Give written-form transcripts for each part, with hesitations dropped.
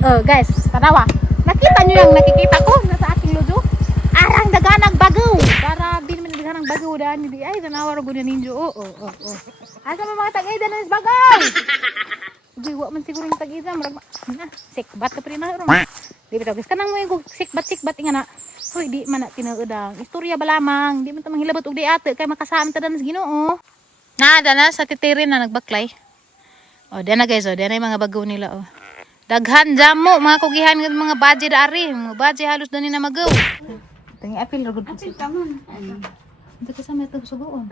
Guys, tanawa. Nakita nyo yung nakikita ko nasa aking ludo? Arang daganang bagaw. Para din man daganang bagaw daan hindi ay tanawa ro gud ninyo. Asa man mga tagay dan sa bagaw. Diwa man siguro yung tag-ida marag sikbat ka prima ro. Di bitaw guys kanang mo sikbat nga na. Hoy di man na tinuodang. Istorya ba lamang, di man ta manghilabot og di ate kay makasama ta dan sa Ginoo. Nada na sa titirin na nagbaklay. Diyan na guys, diyan na yung mga bagaw nila Daghan jamo mga kugihan ng mga baje dari, mga baje halos dani na magaw. Tangi apil ra gud. Apil ka man. Hindi ka sa may sugoon.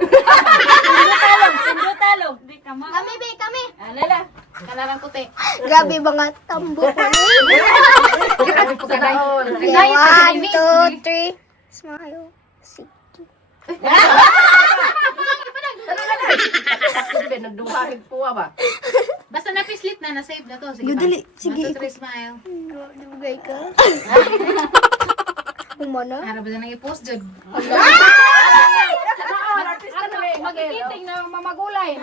Talog, di ka man. Kami. Alala. Kanarang puti. Grabe mga tambo ko ni. Grabe po kaday. 1, 2, 3. Smile. Sige. Nagdumahin po ba? Basta na-pislit na, na-save na to. Sige Dali, pa. sige. 1, 2, 3, smile. Dugay ka. Umana. Harap ba nang i-post dyan? Magigiting na mamagulay.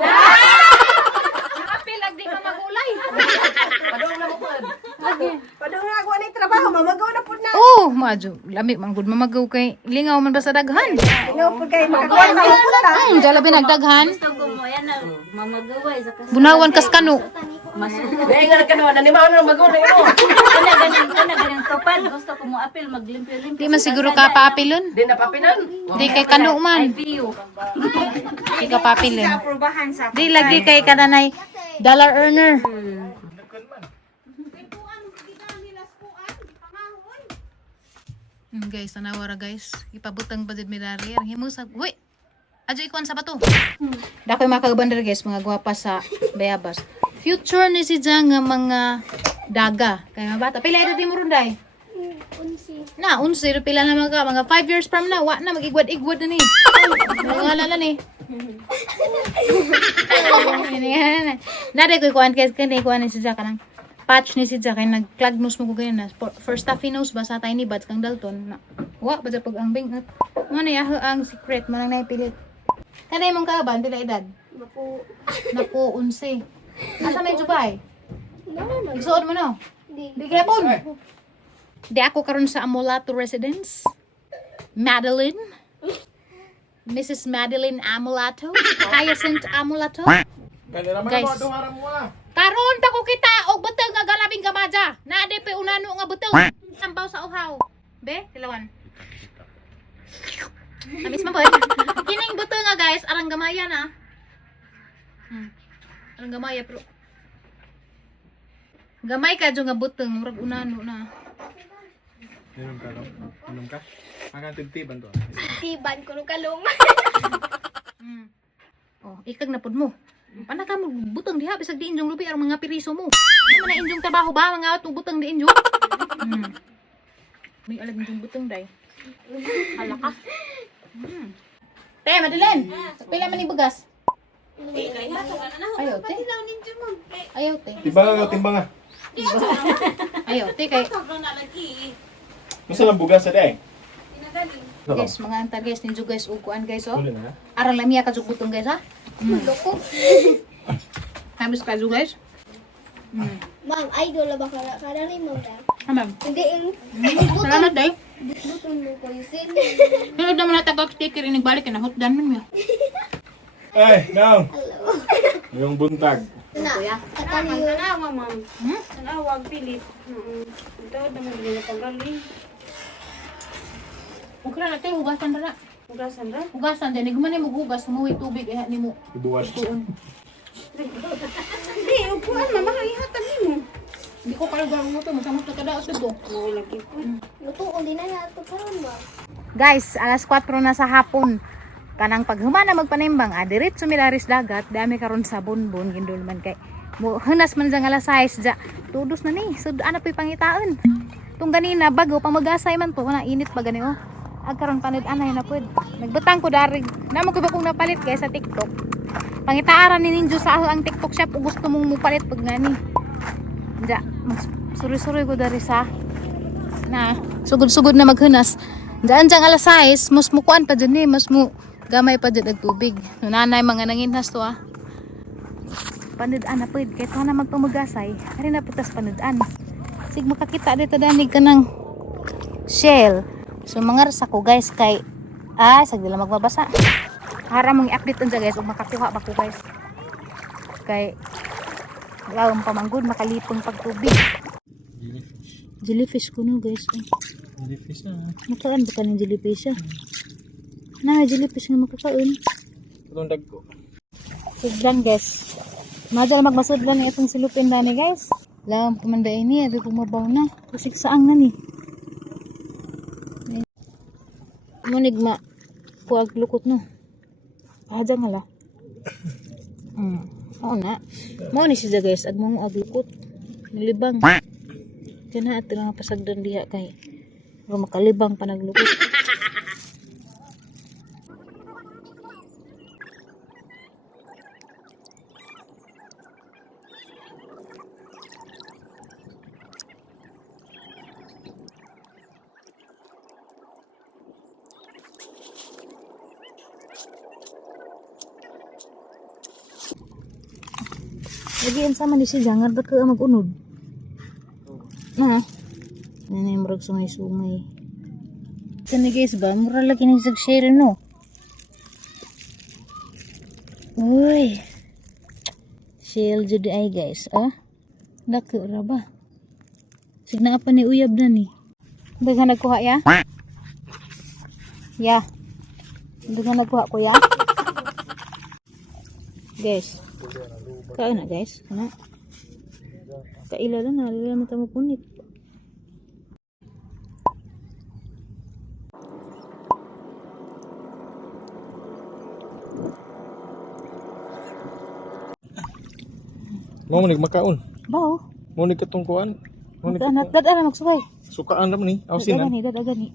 Nakapil, agdi mamagulay. Padung na mo po. Padung nga ako na trabaho, mamagaw na po na. Madyo. Lami, manggod mamagaw kay lingaw man ba sa daghan? Ino po kayo makakuha na mapunta. Jalabi nagdaghan. Gusto ko mo yan na mamagaway sa kasi. Bunawan kas kano. Dahil nga ka naman, nanimaw na magulay mo. Ganyan tupad. Gusto ko mo apil, maglimpyo-limpyo. Di man siguro ka paapilon. Di napapinan. Di kay kano man. View. Di ka papilon. Aprobahan sa Di lagi kay kananay dollar earner. Guys, tanawara guys. Ipabutang pa din mi dari. Himusa. Hoy. Adyo ikuan sa bato. Dakoy mga kagabandar guys, mga gwapa sa bayabas. Future ni si Jang nga mga daga. Kaya mga bata. Pila edad mo ron day? Na, unsi. Pila na mga 5 years from now. Wa na, mag-igwad-igwad na ni. Mga alala ni. Naday ko ikuan guys. Kaya ikuan ni si Jang kanang patch ni si Jang. Kaya nag-clog nose mo ko ganyan na. For stuffy nose ba sa tiny buds kang Dalton. Na, wa, ba pag ang bing. Ano ya, ang secret. Manang naipilit. Kanay mong kaaban, pila edad? Naku, unsi. Asa may Dubai? Igsuod mo no? Di gapon. Di ako karon sa Amolato Residence. Madeline. Mrs. Madeline Amolato. Hyacinth Amolato. Guys. Karon pa ko kita og butang nga galabing gamaja. Naade pe unano nga butang. Sambaw sa uhaw. Be, tilawan. Amis man po. Kining buto nga guys, arang gamaya na. Arang gamaya pero gamay ka jo nga butong murag unano na. Inom ka? Makan tibtiban to. Tiban ko nung kalong. Ikag na pud mo. Pana ka mo butong diha bisag di injong lubi arang mga piriso mo. Di man na injong trabaho ba mga atong butong di injong. May alam injong butong day. Hala ka. Te, Madeline. Pila man ibugas? Ayaw, te. Ayaw, te. Timbang nga. Ayaw, te. Kay, Masa lang bugas sa day? guys, mga anta guys, ninyo guys, uguan guys, oh. Huli na. Aral lang miya kasubutong guys, ha? Loko. Hamis ka jo guys. Ma'am, idol ba ka rin mo na? Ma'am. Hindi yung Salamat, day. butong mo ko yusin. Sunod naman na tagag-sticker, inigbalik, kinahutdan man miya. Ay, now. Yung buntag. Kuya. Katali yun. Tanawa, ma'am. Tanawa, pilit. Ito, naman din na pagaling. Okay na natin, hugasan na na. Hugasan rin. Hugasan din, niguman mo hugas, umuwi tubig, eh, ni mo. Ibuwas. Tuon. Hindi, upuan, mama, ihatan mo. Hindi ko kalagang mo to, masamot na kadaos ito. Oo, lagi po. Luto, uli na nato karon ba? Guys, alas 4 na sa hapon. Kanang paghuma na magpanimbang, diretso milaris dagat, dami karon sa bunbun, gindul man kay. Hunas man dyan alas 6, dya, tudos na ni, so ano pa pangitaan. Tung ganina, bago, pang mag-asay man to, na init pa gani, oh. Agkaroon panid anay na pwede. Nagbutang ko darig, naman ko ba kung napalit kaya sa TikTok. Pangitaaran ni Ninjo sa ang TikTok shop, o gusto mong mupalit pag ngani. Dya, suri-suri ko dari sa na sugod-sugod na maghunas. Diyan alas 6, mas mukuan pa dyan mas mu gamay pa dyan ang tubig. Nanay mga nanginhas to Panudaan na pwede. Kahit na magpamagasay, hari na putas panudaan. Sig makakita dito danig ka ng shell. So mangaras ako guys kay sagdila magbabasa. Para mong i-update unsa guys ug makakuha ba ko guys. Kay lawom pa manggod makalipong pagtubig. Jellyfish ko no guys. Jellyfish na. Makaan ba ka ng jellyfish ah? Na jellyfish nga makakaon. Itong dagko. Sudlan guys. Madal magmasudlan na itong silupin na ni guys. Lawom pamanday ni abi pumabaw na. Kasi saang na ni. Munig ma kuag lukot no. Aja nga la. Oo na. Mao ni siya guys, ag mo aglukot. Nilibang. Kana ato nga pasagdan diha kay ro makalibang pa naglukot. Lagi sama di si jangan ba't ka mag-unod? Na? Yan yung marag sungay-sungay. Kani guys ba? Mura lagi ng share no? Uy! Shell jadi ay guys. Oh? Laki ra ba? Signa apa ni uyab na ni? Hindi ka nagkuha ya? Ya. Hindi ka nagkuha ko ya? Guys. Kain na guys, kana. Kailala na, lala mata mo punit. Mau manig makaon. Bao. Mau nig katungkuan. Mau nig Anak dad magsugay. sukaan naman ni. Awsinan. Dad agani.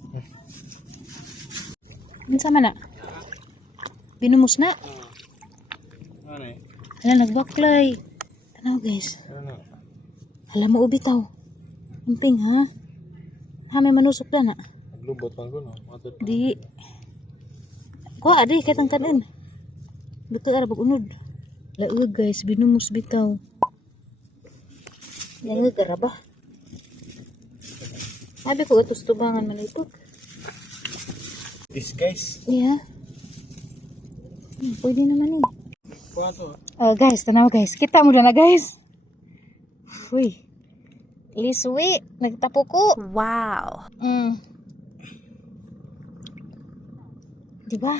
Unsa man na? Binumus na. Ano eh? Ala nagbaklay. Tanaw guys. Ano? Hala mo ubitaw. Amping ha. Ha may manusok na na. Naglubot lang ko no. Matut. Di. Kuha adi kay tangkanin. Dito ara unod. Laug guys, binumus bitaw. Laug ara ba? Abi ko utos tubangan man ito. This guys. Iya. Pwede naman eh. Kuha to. Oh guys, tanaw guys. Kita mo na guys. Uy. Liswi, nagtapo ko. Wow. Diba?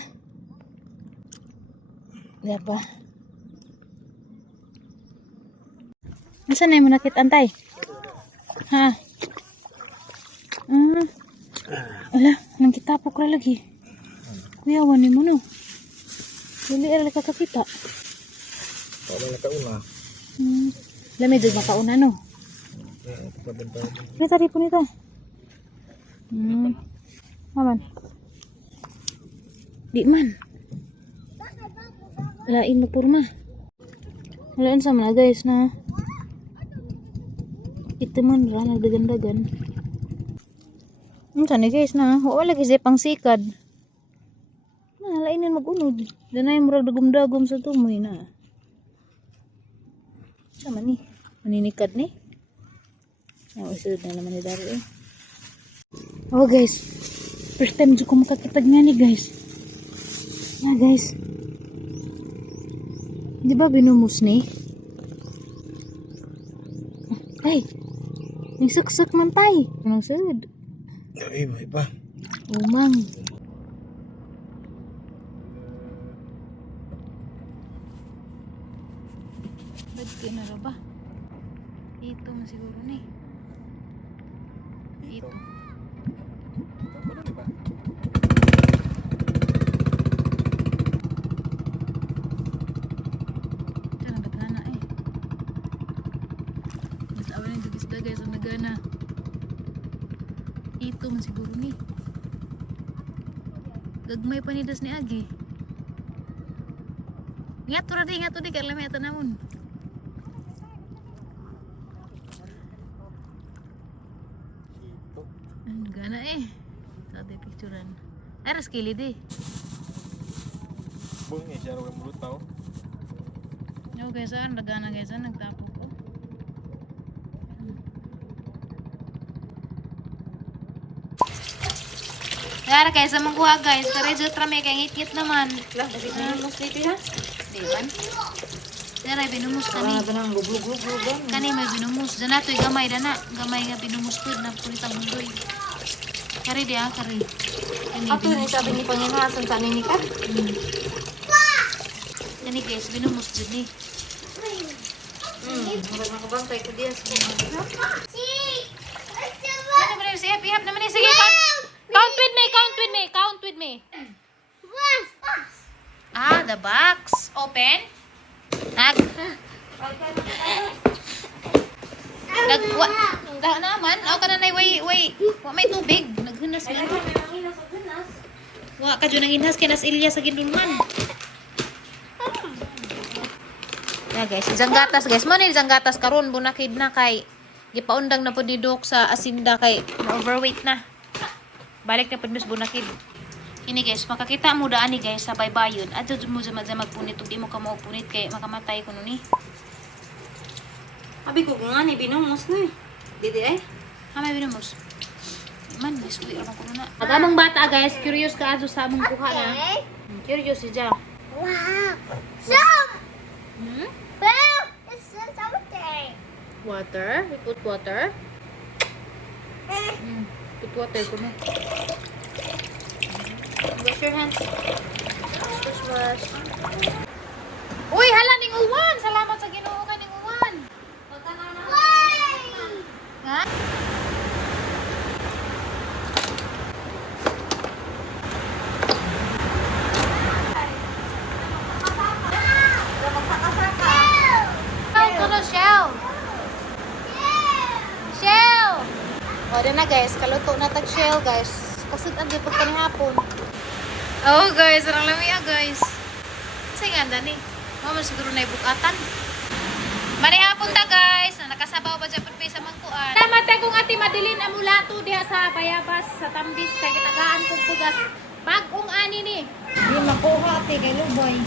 Diba? Nasaan na mo nakit antay? Ha? Ala, nang kitapok ra lagi. Kuyawan ni mo no. Dili ra kakakita. Wala na kauna. Lami jud makauna no. Kita di pun ito. Aman. Di man. Lain na purma. Lain sama guys na. Ito man ra nagdagan-dagan. Unsa ni guys na? Wala lagi pang sikad. Na lainin magunod. Danay murag dagom-dagom sa tumoy na. Sama ni. Maninikad ni. Usod na naman ni Dari eh. Oh guys. First time dyan ko makakitag nga ni guys. Yeah guys. Di ba binumus ni? Ay. May suksuk man tay. Anong sud? Ay, may pa. Umang. Ba't na ra ba? Ito man siguro ni. Ito. Ito na nagana eh. Mas awan yung isda guys ang nagana. Ito man siguro ni. Gagmay panidas ni Agi. Ngato ra di kay lamay ata namon. Gana eh. Sabi picturean. Ay, raskili di. Bungi siya rin mulut tao. Yo guys, nagana guys, nagtapo ko. Kaya kaysa mong kuha guys, kaya dyan trame kay ngit-ngit naman. Lah, kasi binumos dito ha. Di ba? Dara binumus kani. Wala ba nang gublug-gublugan? Kani may binumus. Dana to'y gamay dana. Gamay nga binumus ko na pulitang mundoy. Kari dia, kari. Kani Ato ni sabi ni Panginoon sa nini ka. Kani guys, binumus dyan ni. Murag makabantay ko diya. Ano ba na siya? Ihap naman eh. Sige, count with me, count with me, count with me. Ah, the box. Open. Da naman. Ako ka na na, way. Wa may tubig. Naghunas man. Wa ka dyan ang inhas. Kinas Ilya sa gindulman. Yeah, guys. Isang gatas, guys. Mo ni isang gatas karon bunakid na kay gipaundang na po ni Doc sa asinda kay na-overweight na. Balik na po mas bunakid. Ini guys, makakita mo daan ni guys sa baybayon. Adto mo sa magpunit ug di mo ka punit kay makamatay kuno ni. Abi ko nga ni binumos ni. Didi ay. May binumos. Man, isuwi ra kuno na. Agamong bata guys, curious ka adto sa among kuha na. Curious siya. Wow. Some. Hmm? Well, it's something. Water? We put water? Put water kuno. Wash your hands. Wash. Uy, hala ning uwan. Salamat sa Ginoo kay ning uwan. Nga? Shell. Shell. O, din na guys. Kaluto na tag shell guys. Kasud ang gipag kanihapon. Oh guys, arang lamia guys. Kasi nga ni. Mama siguro na ibukatan. Manihapon ta guys. Nakasabaw ba dyan pa sa mangkuan. Tama ta kung ati madilin amulato diha sa Bayabas sa Tambis kay kitagaan kong pugas. Pag-ung ani ni. Di makuha ate kay Luboy.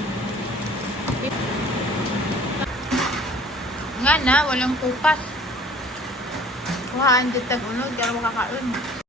Nga na, walang kupas. Kuhaan dito tag-unog, di ako makakaon.